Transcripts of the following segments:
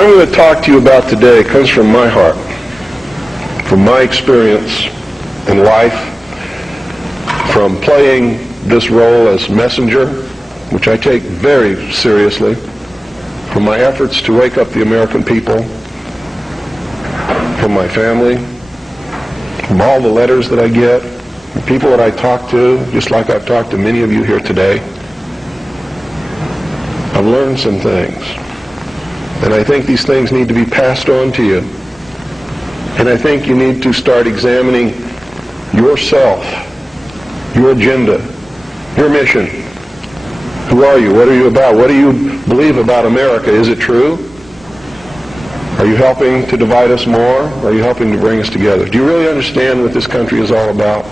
What I'm going to talk to you about today comes from my heart, from my experience in life, from playing this role as messenger, which I take very seriously, from my efforts to wake up the American people, from my family, from all the letters that I get, from people that I talk to, just like I've talked to many of you here today. I've learned some things. And I think these things need to be passed on to you. And I think you need to start examining yourself, your agenda, your mission. Who are you? What are you about? What do you believe about America? Is it true? Are you helping to divide us more? Or are you helping to bring us together? Do you really understand what this country is all about?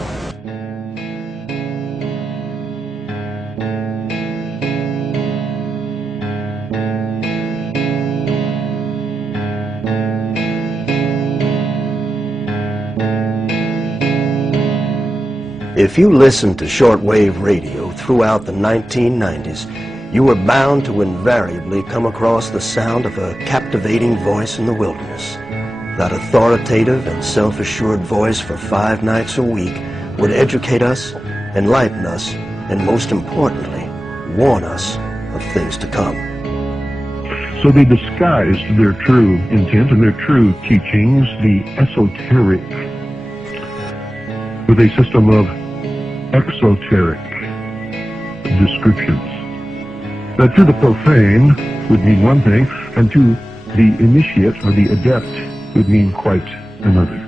If you listened to shortwave radio throughout the 1990s, you were bound to invariably come across the sound of a captivating voice in the wilderness. That authoritative and self-assured voice for 5 nights a week would educate us, enlighten us, and most importantly, warn us of things to come. So they disguised their true intent and their true teachings, the esoteric, with a system of exoteric descriptions. That to the profane would mean one thing, and to the initiate or the adept would mean quite another.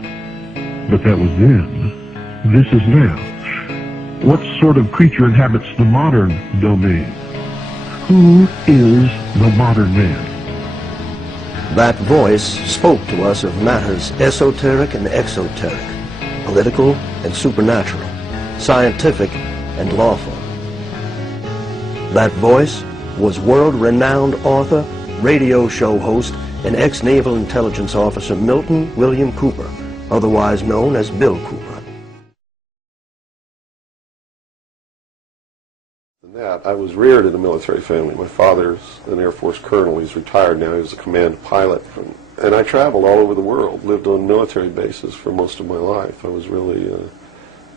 But that was then. This is now. What sort of creature inhabits the modern domain? Who is the modern man? That voice spoke to us of matters esoteric and exoteric, political and supernatural, scientific and lawful. That voice was world-renowned author, radio show host, and ex-Naval Intelligence Officer Milton William Cooper, otherwise known as Bill Cooper. I was reared in a military family. My father's an Air Force colonel. He's retired now. He was a command pilot. And I traveled all over the world, lived on military bases for most of my life. I was really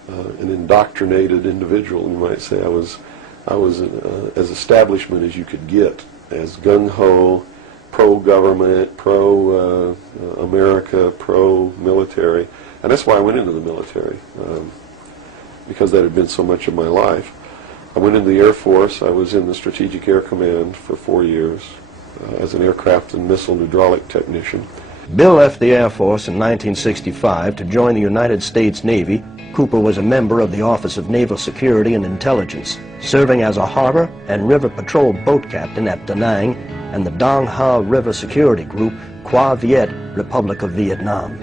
an indoctrinated individual, you might say. I was as establishment as you could get, as gung-ho, pro-government, pro-America, pro-military. And that's why I went into the military, because that had been so much of my life. I went into the Air Force. I was in the Strategic Air Command for 4 years as an aircraft and missile hydraulic technician. Bill left the Air Force in 1965 to join the United States Navy. Cooper was a member of the Office of Naval Security and Intelligence, serving as a harbor and river patrol boat captain at Da Nang and the Dong Ha River Security Group, Qua Viet, Republic of Vietnam.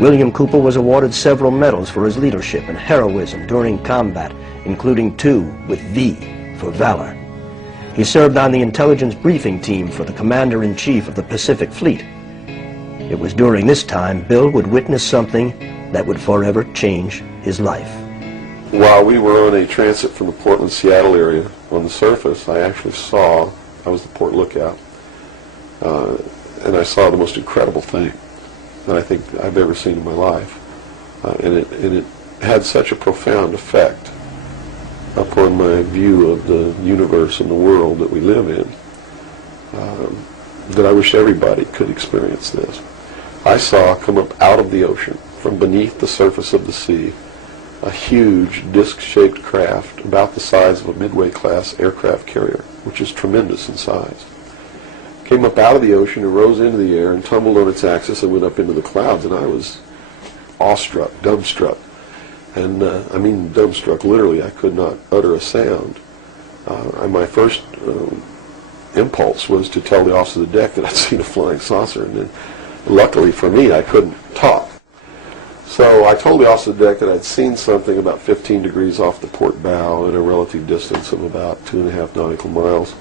William Cooper was awarded several medals for his leadership and heroism during combat, including 2 with V for valor. He served on the intelligence briefing team for the Commander-in-Chief of the Pacific Fleet. It was during this time Bill would witness something that would forever change his life. While we were on a transit from the Portland-Seattle area, on the surface, I actually saw, I was the port lookout, and I saw the most incredible thing that I think I've ever seen in my life. And it had such a profound effect upon my view of the universe and the world that we live in, that I wish everybody could experience this. I saw come up out of the ocean, from beneath the surface of the sea, a huge disc-shaped craft about the size of a Midway-class aircraft carrier, which is tremendous in size. Came up out of the ocean and rose into the air and tumbled on its axis and went up into the clouds, and I was awestruck, dumbstruck. And I mean dumbstruck, literally. I could not utter a sound. And my first impulse was to tell the officer of the deck that I'd seen a flying saucer, and then luckily for me I couldn't talk. So I told the officer of the deck that I'd seen something about 15 degrees off the port bow at a relative distance of about 2.5 nautical miles.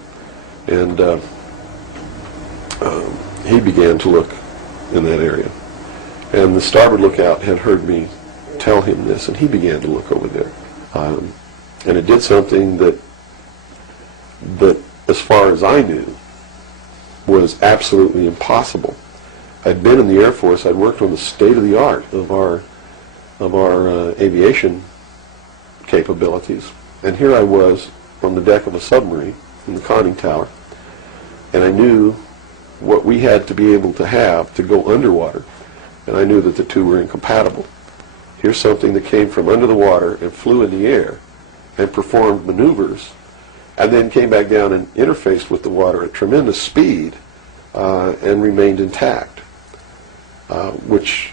And he began to look in that area. And the starboard lookout had heard me tell him this, and he began to look over there. And it did something that as far as I knew, was absolutely impossible. I'd been in the Air Force. I'd worked on the state-of-the-art of our aviation capabilities, and here I was on the deck of a submarine in the conning tower, and I knew what we had to be able to have to go underwater, and I knew that the two were incompatible. Here's something that came from under the water and flew in the air and performed maneuvers, and then came back down and interfaced with the water at tremendous speed and remained intact, which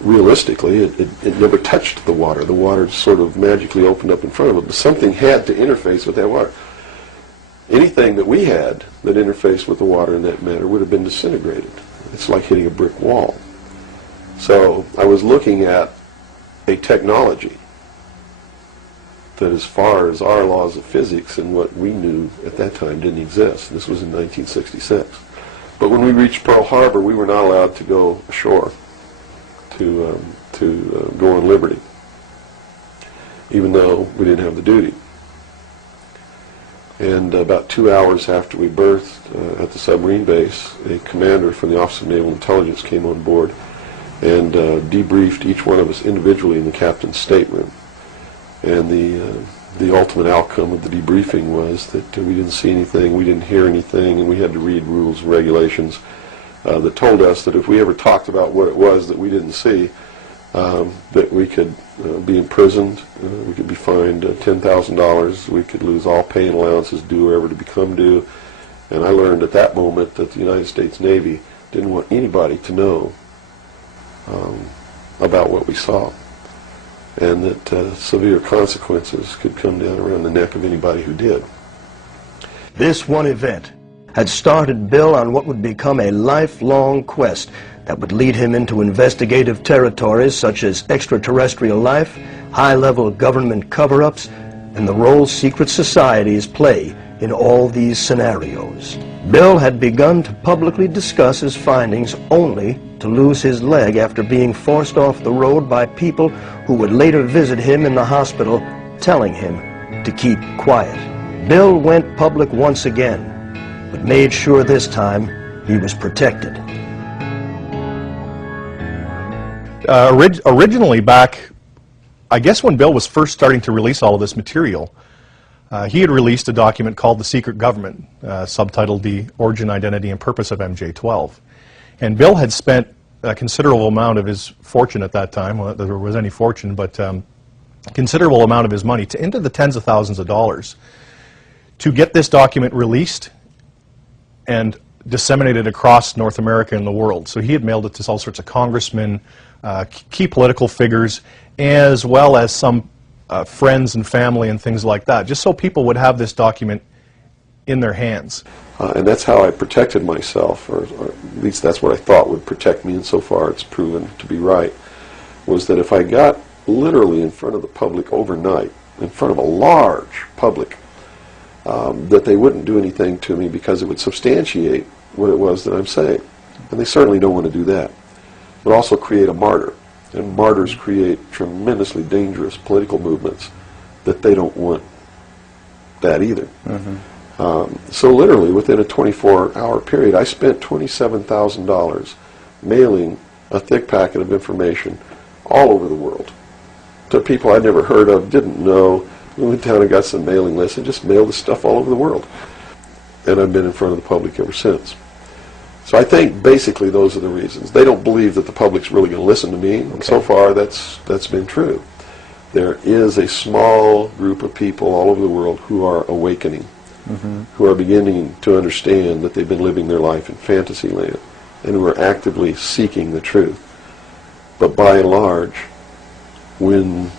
realistically it never touched the water. The water sort of magically opened up in front of it, but something had to interface with that water. Anything that we had that interfaced with the water in that manner would have been disintegrated. It's like hitting a brick wall. So I was looking at a technology that, as far as our laws of physics and what we knew at that time, didn't exist. This was in 1966. But when we reached Pearl Harbor, we were not allowed to go ashore to go on liberty, even though we didn't have the duty. And about 2 hours after we berthed at the submarine base, a commander from the Office of Naval Intelligence came on board and debriefed each one of us individually in the captain's stateroom. And the ultimate outcome of the debriefing was that we didn't see anything, we didn't hear anything, and we had to read rules and regulations that told us that if we ever talked about what it was that we didn't see, that we could be imprisoned, we could be fined $10,000, we could lose all pay and allowances due or ever to become due. And I learned at that moment that the United States Navy didn't want anybody to know about what we saw, and that severe consequences could come down around the neck of anybody who did. This one event had started Bill on what would become a lifelong quest that would lead him into investigative territories such as extraterrestrial life, high-level government cover-ups, and the role secret societies play in all these scenarios. Bill had begun to publicly discuss his findings only to lose his leg after being forced off the road by people who would later visit him in the hospital, telling him to keep quiet. Bill went public once again, but made sure this time he was protected. Originally back, I guess when Bill was first starting to release all of this material, he had released a document called The Secret Government, subtitled The Origin, Identity, and Purpose of MJ-12. And Bill had spent a considerable amount of his fortune at that time, well, if there was any fortune, but considerable amount of his money, into the tens of thousands of dollars, to get this document released and disseminated across North America and the world. So he had mailed it to all sorts of congressmen, key political figures, as well as some friends and family and things like that, just so people would have this document in their hands. And that's how I protected myself, or at least that's what I thought would protect me, and so far it's proven to be right, was that if I got literally in front of the public overnight, in front of a large public, that they wouldn't do anything to me because it would substantiate what it was that I'm saying. And they certainly don't want to do that. But also create a martyr. And martyrs create tremendously dangerous political movements that they don't want that either. So literally within a 24-hour period, I spent $27,000 mailing a thick packet of information all over the world to people I'd never heard of, didn't know. We went down and got some mailing lists and just mailed this stuff all over the world. And I've been in front of the public ever since. So I think basically those are the reasons. They don't believe that the public's really going to listen to me, and so far that's been true. There is a small group of people all over the world who are awakening, who are beginning to understand that they've been living their life in fantasy land, and who are actively seeking the truth. But by and large, when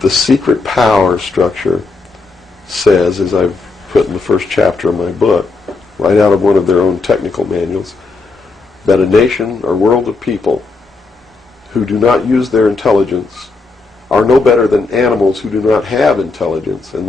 the secret power structure says, as I've put in the first chapter of my book, right out of one of their own technical manuals, that a nation or world of people who do not use their intelligence are no better than animals who do not have intelligence, and